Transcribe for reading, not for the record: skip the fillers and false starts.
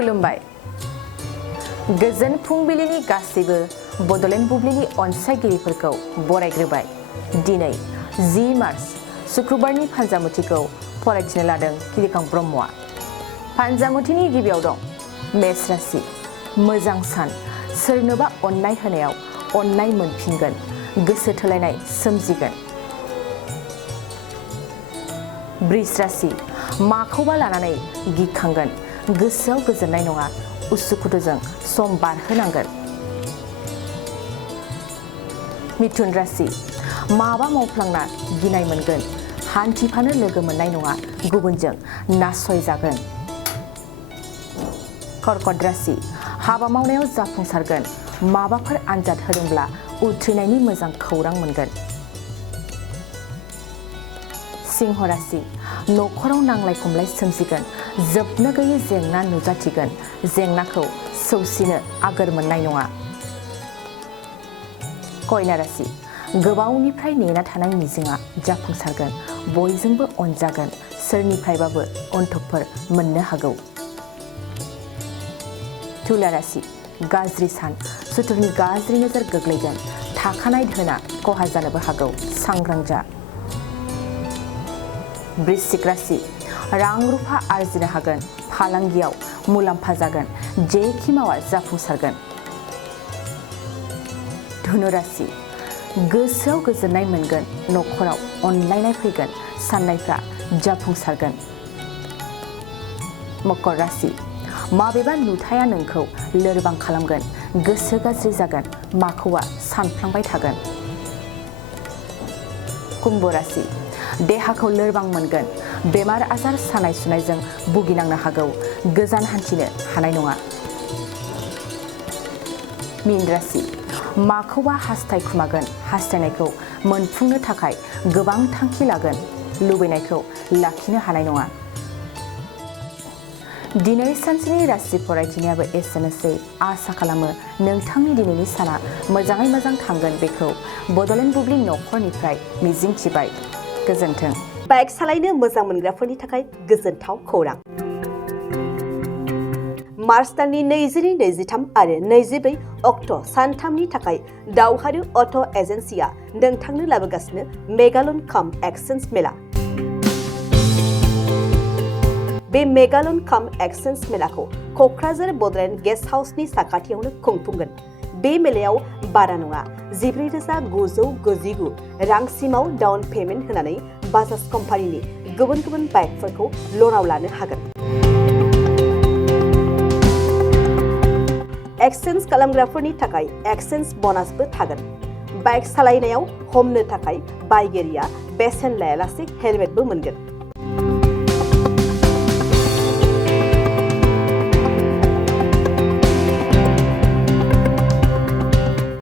खुलुमबाय गोजोन फुंबिलिनि गासैबो बडलेण्ड बुब्लिनि अनसायगिरिफोरखौ बरायग्रोबाय। दिनै 10 मार्च शुक्रबारनि फान्जामुथिखौ फरायथिनो लादों किरिकां ब्रह्मआ। फान्जामुथिनि गिबियाव दं मेष राशि। मोजां सान, सोरनोबा अननाय होनायाव अननाय मोनफिनगोन, गोसो थोलायनाय सोमजिगोन। बृष राशि। माखौबा लानानै गिखांगोन, गोसोआव गोजोननाय नङा, उसुखुथुजों सम बारहोनांगोन। मिथुन राशि। माबा मावफ्लांना गिनाय मोनगोन, हान्थिफानो लोगो मोननाय नङा, गुबुनजों नासयजागोन। कर्कट राशि। हाबा मावनायाव जाफुंसारगोन, माबाफोर आनजाद होदोंब्ला उथ्रिनायनि मोजां खौरां मोनगोन। सिंह राशि। नखराव नांलाय खमलाय सोमजिगोन, जोबनो गैयै जेंना नुजाथिगोन, जेंनाखौ सौसिनो आगोर मोननाय नङा। कन्या राशि। गोबावनिफ्राय नेना थानाय मिजिंआ जाफुंसारगोन, बयजोंबो अनजागोन, सोरनिफ्रायबाबो अनथोबफोर मोननो हागौ। तुला राशि। गाज्रि सान, सुथुरनि गाज्रि नोजोर गोग्लैगोन, थाखानाय धोना खहा जानोबो हागौ, सांग्रां जा। वृश्चिक राशि। रां रुफा आरजिनो हागोन, फालांगियाव मुलाम्फा जागोन, जेखि मावा जाफुंसारगोन। धनु राशि। गोसोआव गोजोननाय मोनगोन, नखराव अनलायनाय फैगोन, साननायफ्रा जाफुंसारगोन। मकर राशि। माबेबा नुथाया नोंखौ लोरबां खालामगोन, गोसो गाज्रि जागोन, माखौबा सानफ्लांबाय थागोन। कुम्भ राशि। देहाखौ लोरबां मोनगोन, बेमार आजार सानाय सुनायजों भुगिनांनो हागौ, गोजान हान्थिनो हानाय नङा। मीन राशि। माखौबा हास्थायखुमागोन, हास्थायनायखौ मोनफुंनो थाखाय गोबां थांखि लागोन, लुबैनायखौ लाखिनो हानाय नङा। दिनै सानसेनि राशि फरायथिनायाबो एसेनोसै। आसा खालामो नोंथांनि दिनैनि साना मोजाङै मोजां थांगोन, बेखौ बडलेण्ड बुब्लि नखरनिफ्राय मिजिंथिबाय। गोजोन्थों। बाइक सालायनो मोजां मोनग्राफोरनि थाखाय गोजोनथाव खौरां। मार्च दाननि 22, 23 आरो 24 अक्ट' सानथामनि थाखाय दावहारु अट' एजेन्सिया नोंथांनो लाबोगासिनो मेगालन काम एक्सचेन्ज मेला। बे मेगालन काम एक्सचेन्ज मेलाखौ क'क्राझार बडलेण्ड गेस्ट हाउसनि साखाथियावनो खुंफुंगोन। बे मेलायाव बारा नङा 14,999 रांसिमाव डाउन पेमेन्ट होनानै बाजाज कम्पानिनि गुबुन गुबुन बाइकफोरखौ लनाव लानो हागोन। एक्सचेन्ज खालामग्राफोरनि थाखाय एक्सचेन्ज ब'नासबो थागोन। बाइक सालायनायाव हमनो थाखाय बायगिरिया बेसेन लायालासे हेलमेटबो मोनगोन।